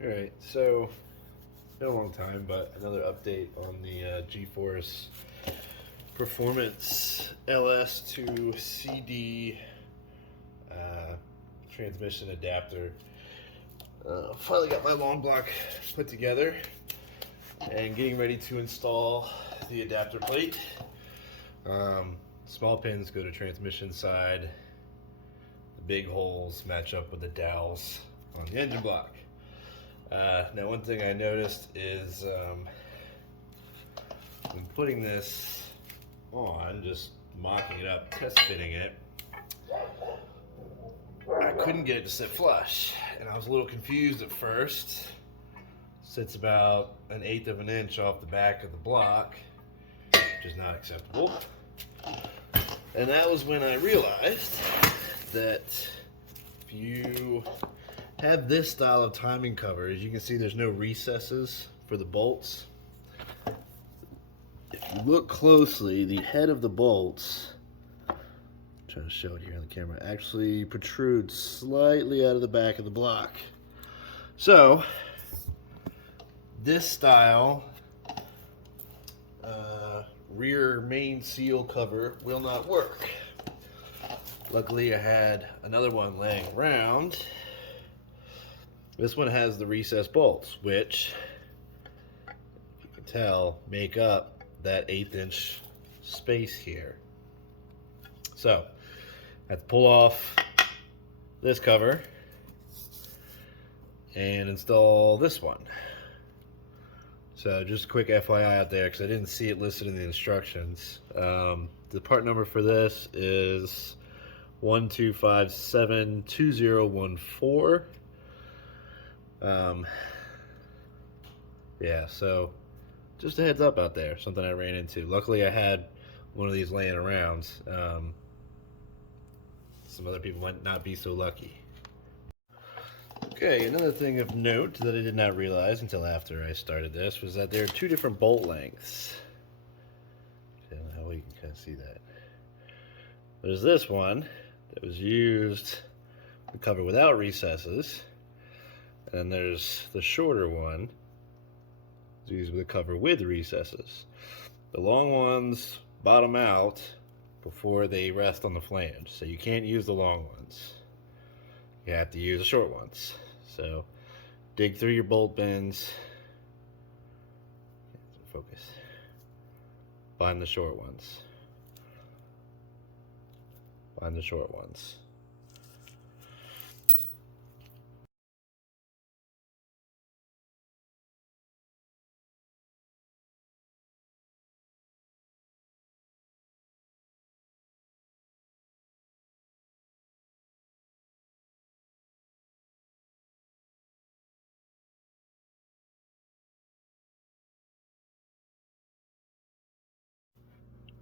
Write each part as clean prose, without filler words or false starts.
Alright, so been a long time, but another update on the GForce Performance LS to CD transmission adapter. Finally got my long block put together and getting ready to install the adapter plate. Small pins go to transmission side. The big holes match up with the dowels on the engine block. Now one thing I noticed is when putting this on, just mocking it up, test fitting it, I couldn't get it to sit flush, and I was a little confused at first. Sits about 1/8 of an inch off the back of the block, which is not acceptable. And that was when I realized that if you have this style of timing cover, as you can see, there's no recesses for the bolts. If you look closely, the head of the bolts, I'm trying to show it here on the camera, actually protrudes slightly out of the back of the block. So this style rear main seal cover will not work. Luckily I had another one laying around. This one has the recessed bolts, which, you can tell, make up that 1/8 inch space here. So, I have to pull off this cover and install this one. So, just a quick FYI out there, because I didn't see it listed in the instructions. The part number for this is 12572014. Yeah, so just a heads up out there, something I ran into. Luckily I had one of these laying around. Some other people might not be so lucky. Okay, another thing of note that I did not realize until after I started this was that there are two different bolt lengths. I don't know how you can kind of see that. There's this one that was used to cover without recesses. And then there's the shorter one, used with a cover with recesses. The long ones bottom out before they rest on the flange, so you can't use the long ones. You have to use the short ones. So dig through your bolt bins, focus, find the short ones, find the short ones.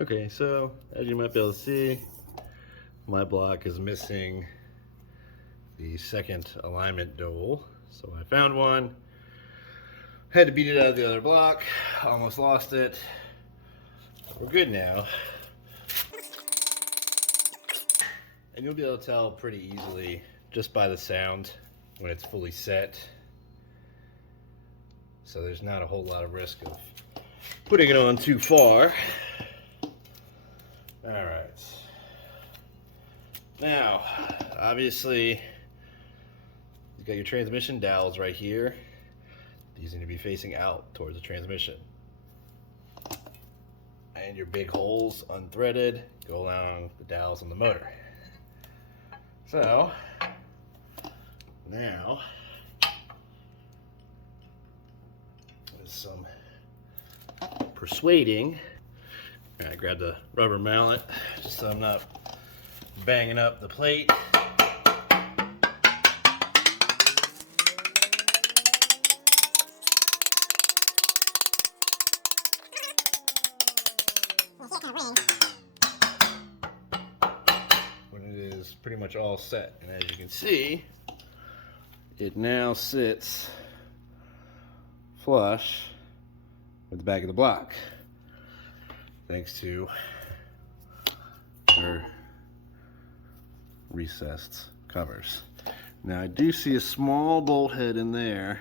Okay, so as you might be able to see, my block is missing the second alignment dowel. So I found one, had to beat it out of the other block, almost lost it. We're good now. And you'll be able to tell pretty easily just by the sound when it's fully set. So there's not a whole lot of risk of putting it on too far. Alright. Now, obviously, you've got your transmission dowels right here. These need to be facing out towards the transmission. And your big holes unthreaded go along the dowels on the motor. So, now, with some persuading, I grab the rubber mallet just so I'm not banging up the plate. When it is pretty much all set, and as you can see, it now sits flush with the back of the block, thanks to our recessed covers. Now I do see a small bolt head in there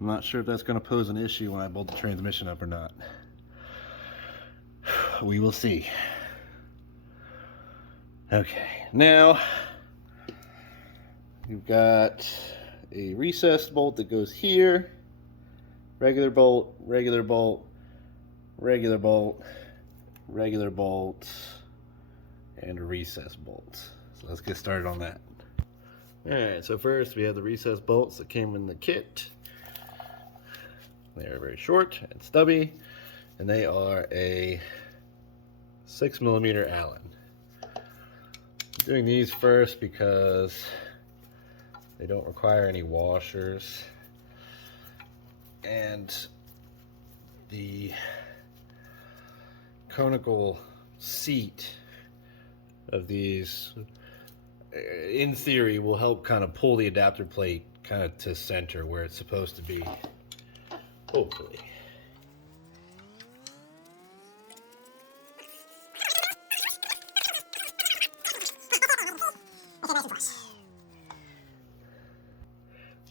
I'm not sure if that's going to pose an issue when I bolt the transmission up or not. We will see. Okay, now you've got a recessed bolt that goes here, regular bolt, regular bolt, regular bolt, regular bolt, and a recessed bolt. So let's get started on that. Alright, so first we have the recessed bolts that came in the kit. They are very short and stubby, and they are a 6mm Allen. I'm doing these first because they don't require any washers, and the conical seat of these, in theory, will help kind of pull the adapter plate kind of to center where it's supposed to be, hopefully.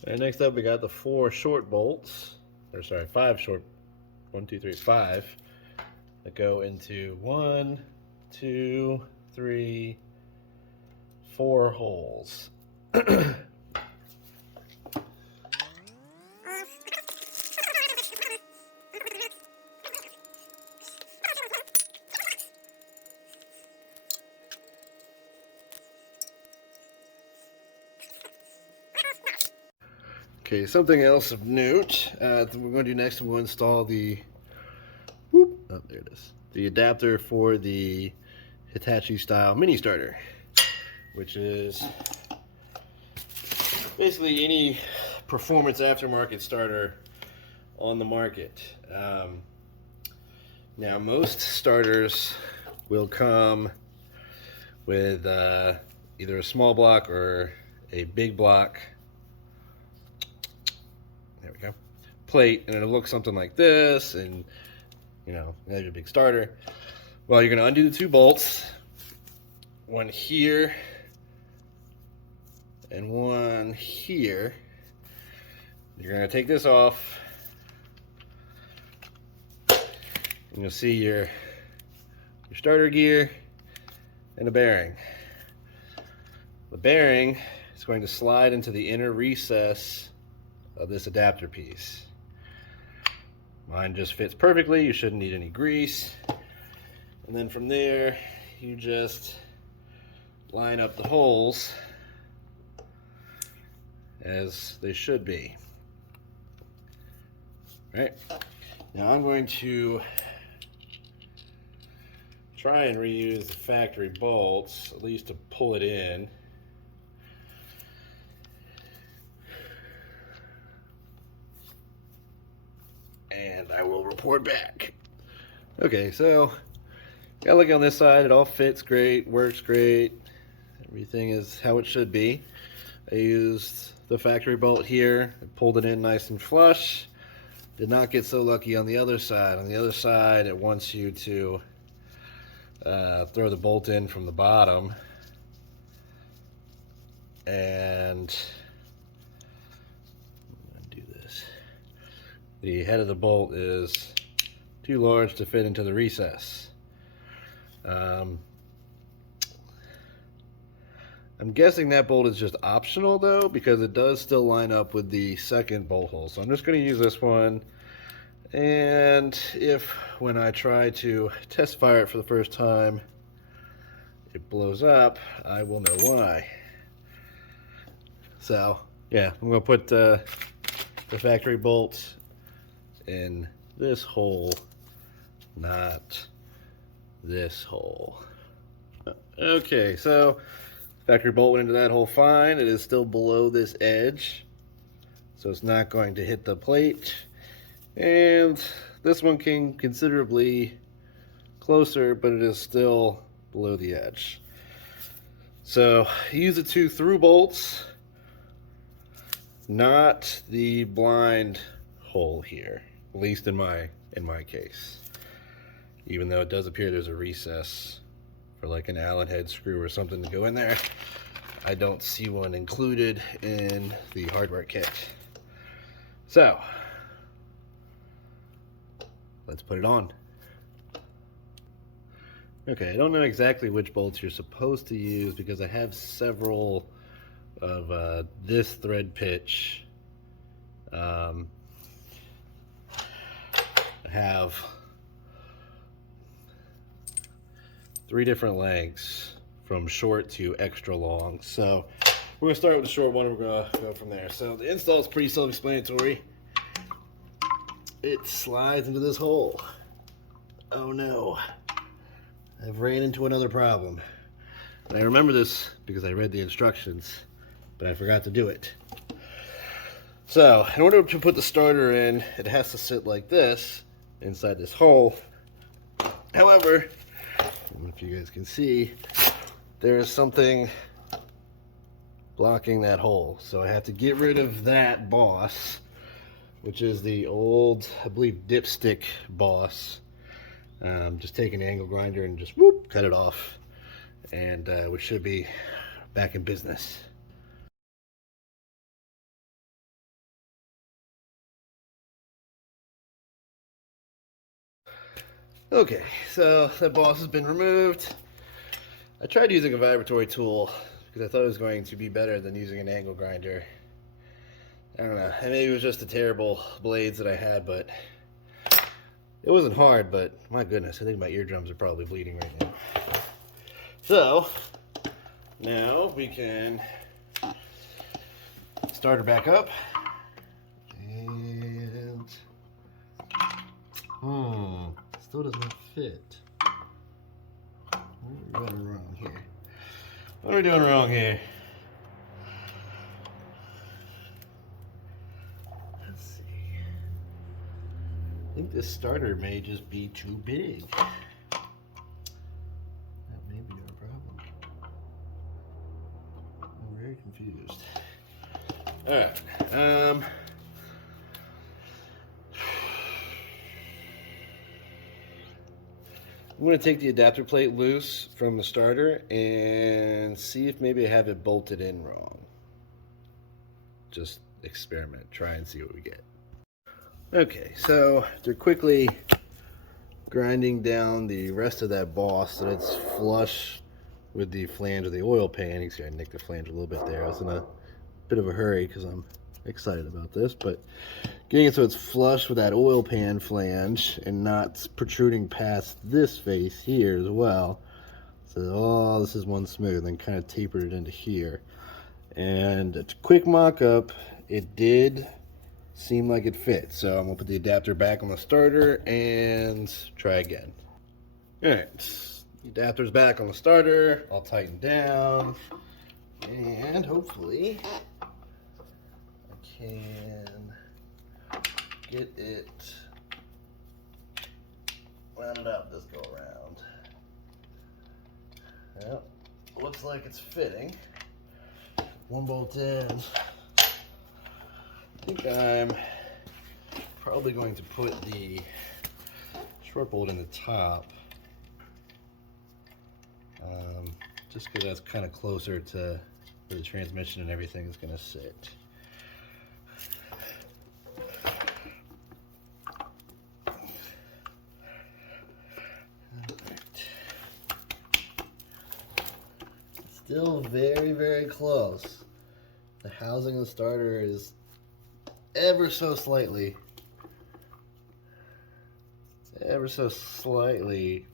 And next up we got the 4 short bolts, or sorry, 5 short, 1, 2, 3, 5, that go into 1, 2, 3, 4 holes. Okay, something else of note that we're going to do next, we'll install the, oh, there it is, the adapter for the Hitachi style mini starter, which is basically any performance aftermarket starter on the market. Now most starters will come with either a small block or a big block, there we go, plate, and it'll look something like this, and you know, there's your big starter. Well, you're going to undo the 2 bolts, one here and one here. You're going to take this off, and you'll see your starter gear and a bearing. The bearing is going to slide into the inner recess of this adapter piece. Mine just fits perfectly. You shouldn't need any grease. And then from there, you just line up the holes as they should be. Right? Now I'm going to try and reuse the factory bolts, at least to pull it in. And I will report back. Okay, so gotta look on this side. It all fits great, works great. Everything is how it should be. I used the factory bolt here, pulled it in nice and flush. Did not get so lucky on the other side. On the other side, it wants you to throw the bolt in from the bottom, and do this. The head of the bolt is too large to fit into the recess. I'm guessing that bolt is just optional though, because it does still line up with the second bolt hole. So I'm just going to use this one, and if when I try to test fire it for the first time it blows up, I will know why. So yeah, I'm going to put the factory bolt in this hole, not this hole. Okay, so factory bolt went into that hole fine. It is still below this edge, so it's not going to hit the plate. And this one came considerably closer, but it is still below the edge. So use the 2 through bolts, not the blind hole here, at least in my case. Even though it does appear there's a recess for like an Allen head screw or something to go in there, I don't see one included in the hardware kit. So let's put it on. Okay, I don't know exactly which bolts you're supposed to use because I have several of this thread pitch. I have 3 different lengths from short to extra long. So we're gonna start with the short one and we're gonna go from there. So the install is pretty self-explanatory. It slides into this hole. Oh no, I've ran into another problem. And I remember this because I read the instructions, but I forgot to do it. So in order to put the starter in, it has to sit like this inside this hole. However, I don't know if you guys can see, there is something blocking that hole. So I have to get rid of that boss, which is the old, I believe, dipstick boss. Just take an angle grinder and just whoop, cut it off. And we should be back in business. Okay, so that boss has been removed. I tried using a vibratory tool because I thought it was going to be better than using an angle grinder. I don't know, maybe it was just the terrible blades that I had, but it wasn't hard, but my goodness, I think my eardrums are probably bleeding right now. So, now we can start her back up. And, still does not fit. What are we doing wrong here? What are we doing wrong here? Let's see. I think this starter may just be too big. That may be our problem. I'm very confused. Alright. I'm going to take the adapter plate loose from the starter and see if maybe I have it bolted in wrong. Just experiment, try and see what we get. Okay, so they're quickly grinding down the rest of that boss so that it's flush with the flange of the oil pan. You can see I nicked the flange a little bit there. I was in a bit of a hurry because I'm excited about this, but getting it so it's flush with that oil pan flange and not protruding past this face here as well. So, oh, this is one smooth, and kind of tapered it into here. And a quick mock-up, it did seem like it fit. So I'm gonna put the adapter back on the starter and try again. All right, the adapter's back on the starter, all tightened down, and hopefully can get it rounded up this go around. Yep, looks like it's fitting. One bolt in. I think I'm probably going to put the short bolt in the top, just because that's kind of closer to where the transmission and everything is going to sit. Still very, very close. The housing of the starter is ever so slightly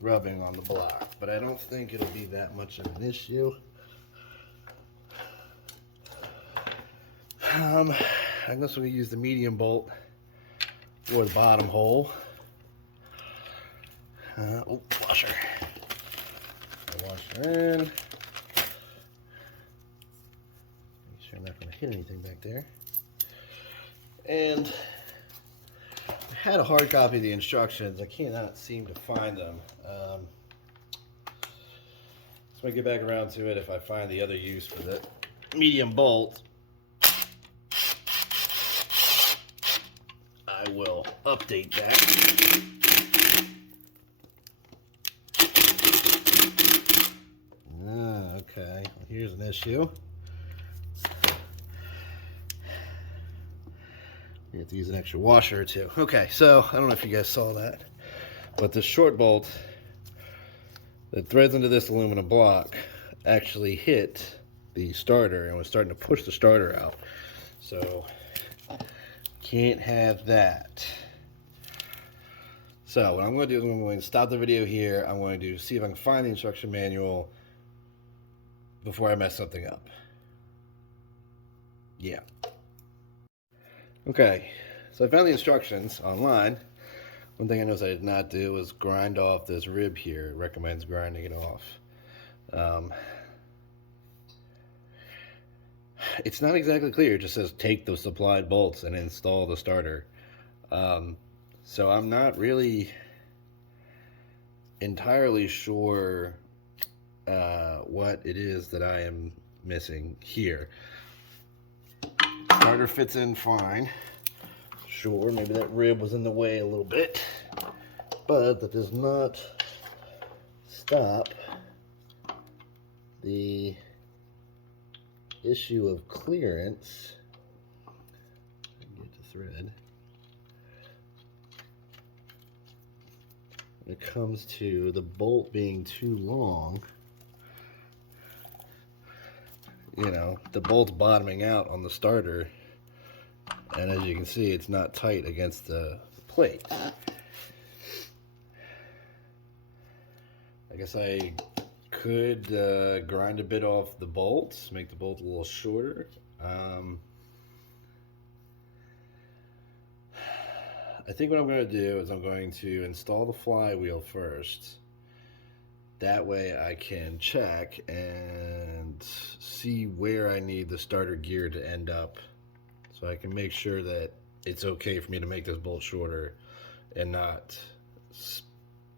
rubbing on the block, but I don't think it'll be that much of an issue. I guess we'll use the medium bolt for the bottom hole. Washer. Washer in. Make sure I'm not going to hit anything back there. And I had a hard copy of the instructions. I cannot seem to find them. So when I get back around to it, if I find the other use for the medium bolt, I will update that. Okay, well, here's an issue. You have to use an extra washer or two. Okay, so I don't know if you guys saw that. But the short bolt that threads into this aluminum block actually hit the starter and was starting to push the starter out. So can't have that. So what I'm going to do is I'm going to stop the video here. I'm going to see if I can find the instruction manual before I mess something up. Yeah. Okay, so I found the instructions online. One thing I noticed I did not do was grind off this rib here. It recommends grinding it off. It's not exactly clear. It just says take the supplied bolts and install the starter. So I'm not really entirely sure what it is that I am missing here. Starter fits in fine. Sure, maybe that rib was in the way a little bit, but that does not stop the issue of clearance. Get the thread. When it comes to the bolt being too long, you know, the bolt's bottoming out on the starter, and as you can see, it's not tight against the plate. I guess I could grind a bit off the bolts, make the bolt a little shorter. I think what I'm going to do is I'm going to install the flywheel first. That way I can check and see where I need the starter gear to end up, so I can make sure that it's okay for me to make this bolt shorter and not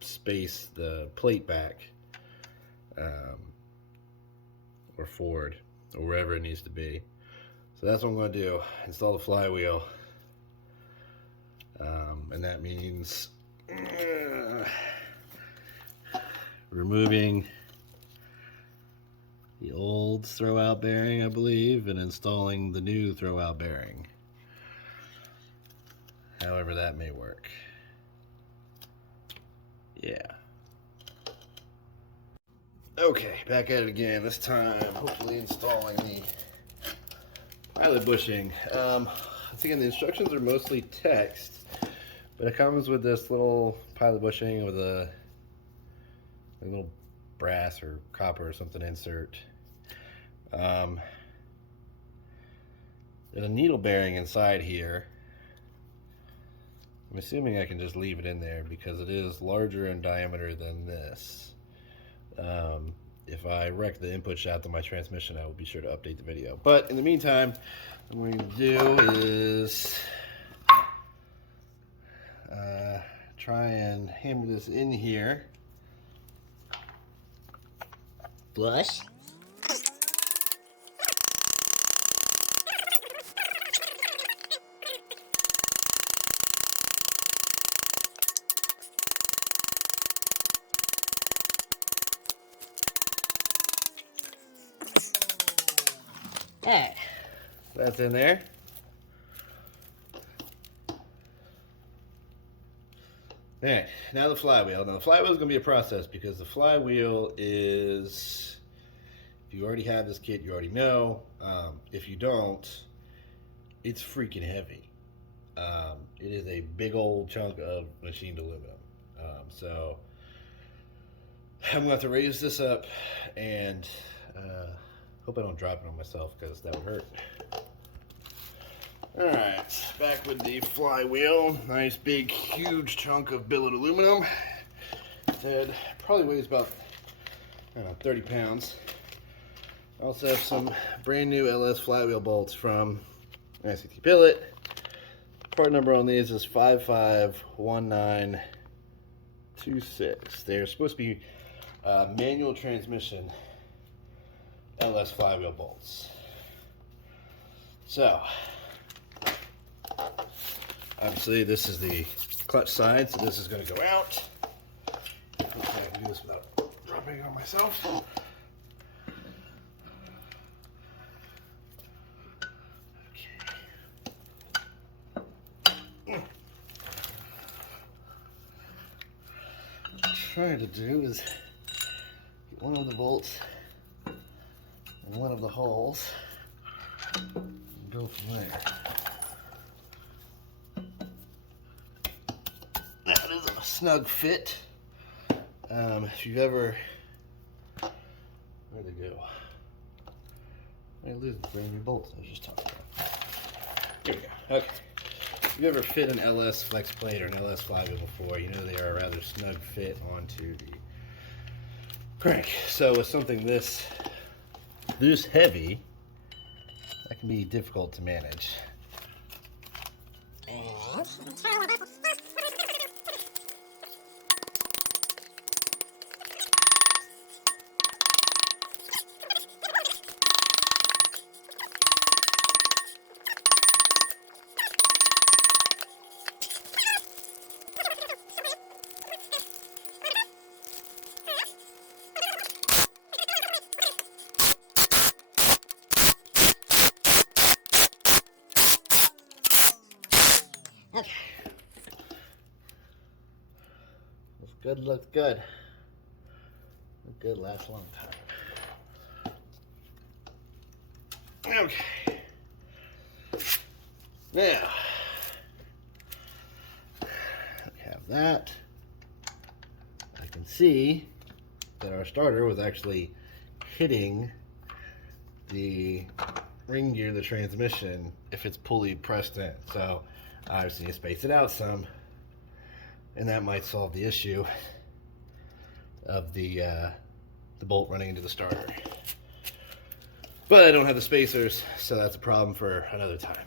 space the plate back or forward or wherever it needs to be. So that's what I'm going to do, install the flywheel. And that means removing the old throwout bearing, I believe, and installing the new throwout bearing. However that may work. Yeah. Okay, back at it again. This time, hopefully installing the pilot bushing. Once again, the instructions are mostly text, but it comes with this little pilot bushing with a little brass or copper or something insert. There's a needle bearing inside here. I'm assuming I can just leave it in there because it is larger in diameter than this. If I wreck the input shaft on my transmission, I will be sure to update the video. But in the meantime, what I'm going to do is try and hammer this in here. Flush. Alright, that's in there. Alright, now the flywheel. Now the flywheel is going to be a process because the flywheel is, if you already have this kit, you already know. If you don't, it's freaking heavy. It is a big old chunk of machined aluminum. So I'm going to have to raise this up and hope I don't drop it on myself because that would hurt. Alright, back with the flywheel. Nice big huge chunk of billet aluminum. It probably weighs about, I don't know, 30 pounds. I also have some brand new LS flywheel bolts from ICT Billet. Part number on these is 551926. They're supposed to be manual transmission LS flywheel bolts. So, obviously this is the clutch side, so this is going to go out. Hopefully I can do this without dropping it on myself. trying to do is get one of the bolts in one of the holes and go from there. That is a snug fit. If you've ever, where'd they go? I lose the brand new bolts I was just talking about. Here we go. Okay. If you've ever fit an LS flex plate or an LS flywheel before, you know they are a rather snug fit onto the crank. So with something this heavy, that can be difficult to manage. Okay. Looks good, looks good. Look good, lasts a long time. Okay. Now, we have that. I can see that our starter was actually hitting the ring gear of the transmission if it's pulley pressed in. So I just need to space it out some, and that might solve the issue of the bolt running into the starter. But I don't have the spacers, so that's a problem for another time.